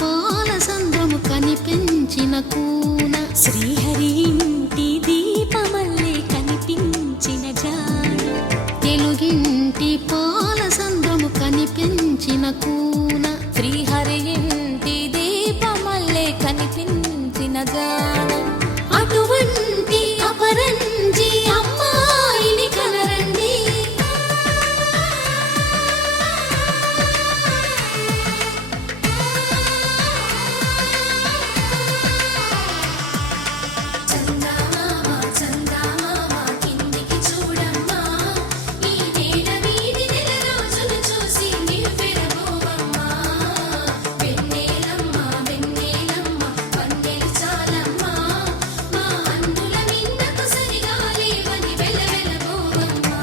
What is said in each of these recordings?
పాల సంద్రము కనిపించిన కూన, శ్రీహరి ఇంటి దీపమల్లే కనిపించిన జాడ, తెలుగింటి పాల సంద్రము కనిపించిన కూన, శ్రీహరి ఇంటి దీపమల్లే కనిపించిన జాడ. అటువంటి అపరంజి అమ్మాయిని కనరండి. చందమామ చందమామ కిందికి చూడమ్మా, ఈ నేల వీధి నెల రోజులు చూసి నివ్వెరబోవమ్మా. వెన్నెలమ్మ వెన్నెలమ్మ వన్నెలు చాలమ్మా, మా అన్నుల మిన్నకు సరిగా లేవని వెలవెలబోవమ్మా.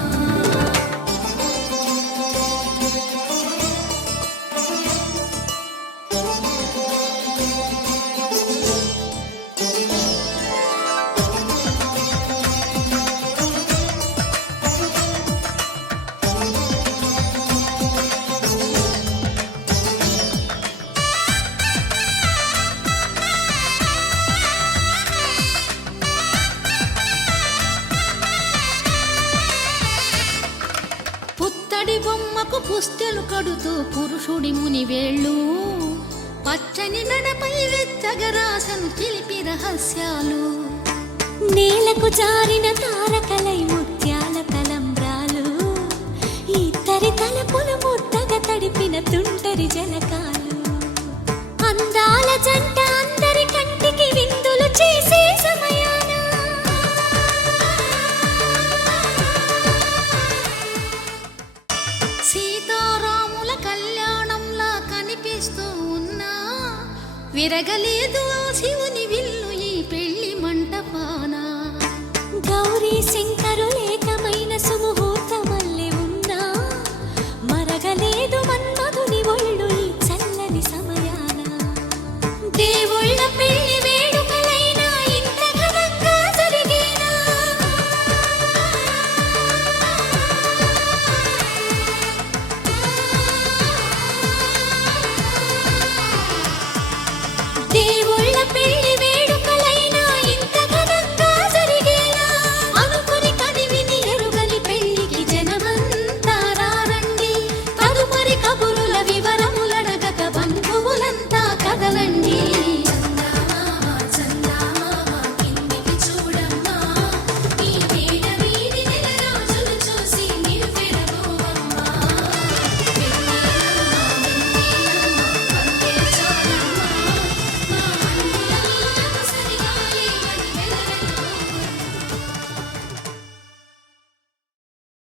పుత్తడి బొమ్మకు పుస్తెలు కడుతూ పురుషుడి ముని వేళ్ళు, పచ్చని నడపై వెచ్చగరాసను చిలిపి రహస్యాలు, నేలకు జారిన తారకలై ముత్యాల తలంబ్రాలు, ఇద్దరి తలపులు ముద్దగా తడిపిన తుంటరి జలకాలు, అందాల జంట అందరి కంటికి విందులు చేసే సమయాన సీతారాముల కళ్యాణంలా కనిపిస్తూ ఉన్నా విరగలేదు ఆ శివుని